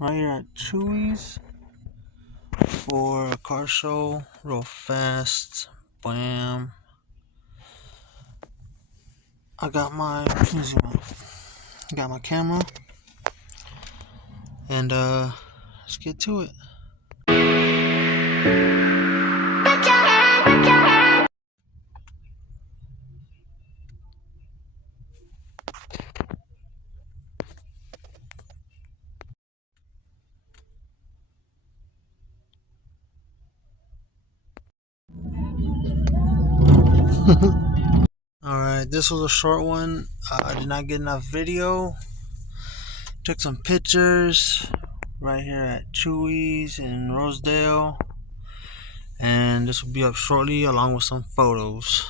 Right here at Chuy's for a car show, real fast. Bam! I got my camera, and let's get to it. All right, this was a short one. I did not get enough video. Took some pictures right here at Chuy's in Rosedale, and this will be up shortly along with some photos.